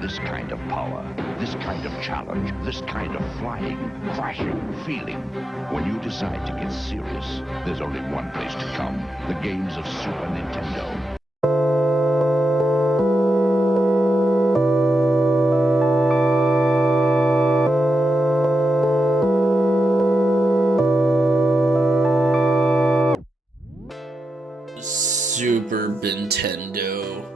This kind of power, this kind of challenge, this kind of flying, crashing feeling. When you decide to get serious, there's only one place to come. The games of Super Nintendo. Super Nintendo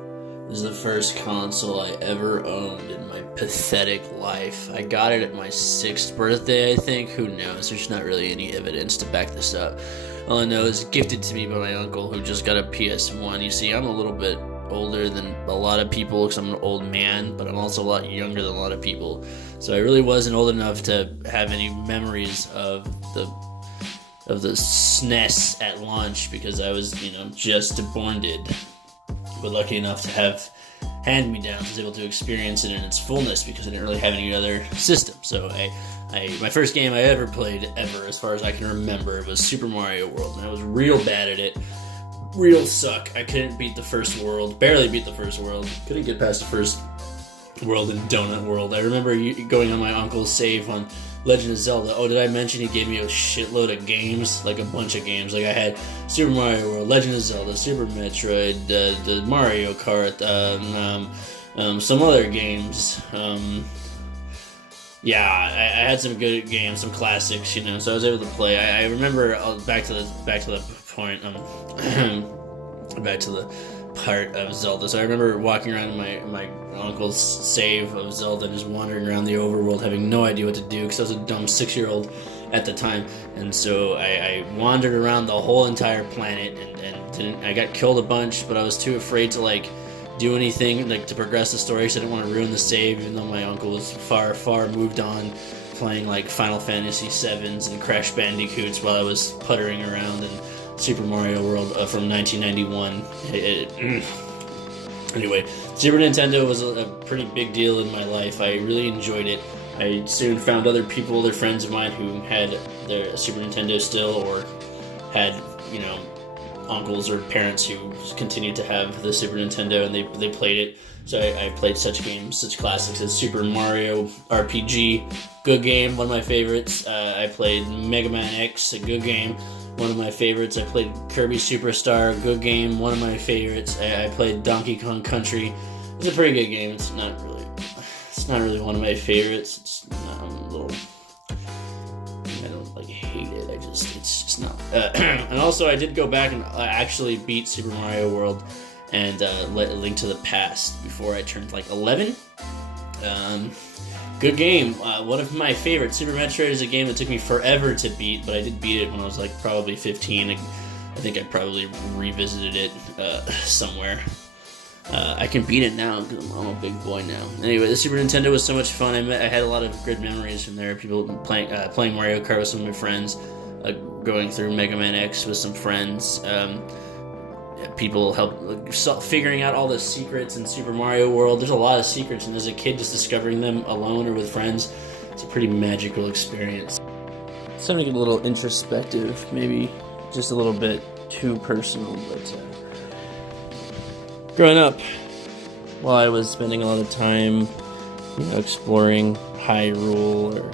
was the first console I ever owned in my pathetic life. I got it at my 6th birthday, I think. Who knows? There's not really any evidence to back this up. All I know is gifted to me by my uncle who just got a PS1. You see, I'm a little bit older than a lot of people because I'm an old man, but I'm also a lot younger than a lot of people. So I really wasn't old enough to have any memories of the SNES at launch because I was, just bonded. But lucky enough to have hand-me-downs, I was able to experience it in its fullness because I didn't really have any other system. So my first game I ever played, as far as I can remember, was Super Mario World, and I was real bad at it. Real suck. I couldn't beat the first world, barely beat the first world, couldn't get past the first world in Donut World. I remember going on my uncle's save on Legend of Zelda. Oh, did I mention he gave me a shitload of games? Like a bunch of games. Like I had Super Mario World, Legend of Zelda, Super Metroid, the Mario Kart, some other games. I had some good games, some classics, so I was able to play. I remember back to the point, back to the part of Zelda. So I remember walking around in my uncle's save of Zelda and just wandering around the overworld, having no idea what to do because I was a dumb 6-year-old at the time. And so I wandered around the whole entire planet and I got killed a bunch, but I was too afraid to do anything to progress the story, so I didn't want to ruin the save, even though my uncle was far moved on playing Final Fantasy 7s and Crash Bandicoots while I was puttering around in Super Mario World from 1991. Anyway, Super Nintendo was a pretty big deal in my life. I really enjoyed it. I soon found other friends of mine who had their Super Nintendo still, or had, uncles or parents who continued to have the Super Nintendo and they played it. So I played such games, such classics as Super Mario RPG, good game, one of my favorites. I played Mega Man X, a good game, one of my favorites. I played Kirby Superstar, good game, one of my favorites. I played Donkey Kong Country. It's a pretty good game. It's not really one of my favorites. It's not I don't hate it. It's just not. And also, I did go back and actually beat Super Mario World and Link to the Past before I turned 11. Good game. One of my favorites. Super Metroid is a game that took me forever to beat, but I did beat it when I was probably 15. I think I probably revisited it somewhere. I can beat it now because I'm a big boy now. Anyway, the Super Nintendo was so much fun. I had a lot of good memories from there. People playing Mario Kart with some of my friends, going through Mega Man X with some friends. People figuring out all the secrets in Super Mario World. There's a lot of secrets, and as a kid, just discovering them alone or with friends, it's a pretty magical experience. It's time to get a little introspective, maybe just a little bit too personal, but growing up, while I was spending a lot of time, exploring Hyrule or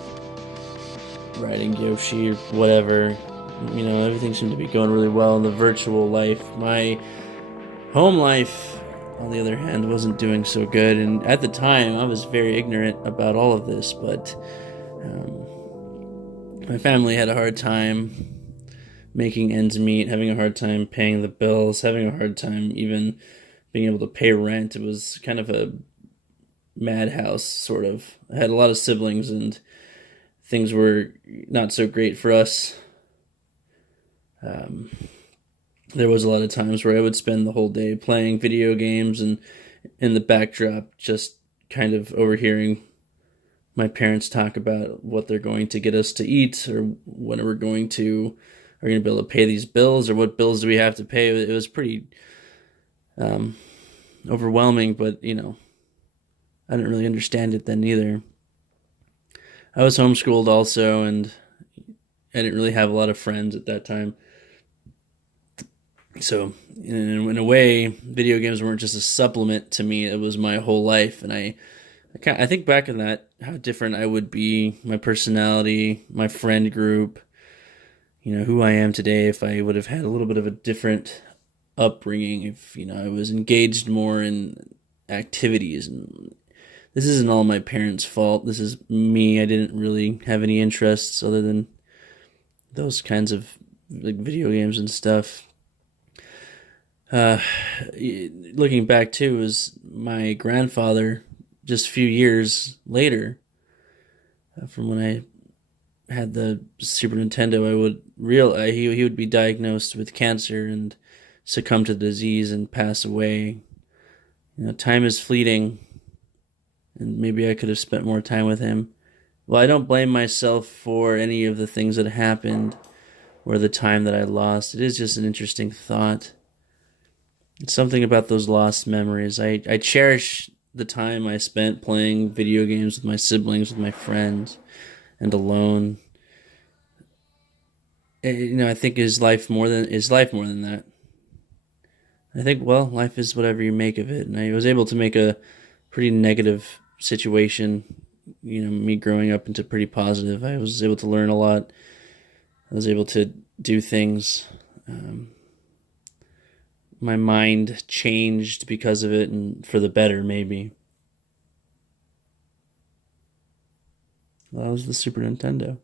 riding Yoshi or whatever, everything seemed to be going really well in the virtual life. My home life, on the other hand, wasn't doing so good, and at the time, I was very ignorant about all of this, but my family had a hard time making ends meet, having a hard time paying the bills, having a hard time even being able to pay rent. It was kind of a madhouse, sort of. I had a lot of siblings, and things were not so great for us. There was a lot of times where I would spend the whole day playing video games, and in the backdrop, just kind of overhearing my parents talk about what they're going to get us to eat, or when are we going to be able to pay these bills, or what bills do we have to pay. It was pretty overwhelming, but I didn't really understand it then either. I was homeschooled also, and I didn't really have a lot of friends at that time. So in a way, video games weren't just a supplement to me. It was my whole life, and I I think back in that, how different I would be, my personality, my friend group, who I am today if I would have had a little bit of a different upbringing, if, I was engaged more in activities. And this isn't all my parents' fault. This is me. I didn't really have any interests other than those kinds of like video games and stuff. Uh, Looking back too, is my grandfather just a few years later, from when I had the Super Nintendo, I would he would be diagnosed with cancer and succumb to the disease and pass away. Time is fleeting, and maybe I could have spent more time with him. Well, I don't blame myself for any of the things that happened or the time that I lost. It is just an interesting thought. It's something about those lost memories. I cherish the time I spent playing video games with my siblings, with my friends, and alone. I think is life more than that. I think, well, life is whatever you make of it, and I was able to make a pretty negative situation, me growing up, into pretty positive. I was able to learn a lot. I was able to do things. My mind changed because of it, and for the better, maybe. Well, that was the Super Nintendo.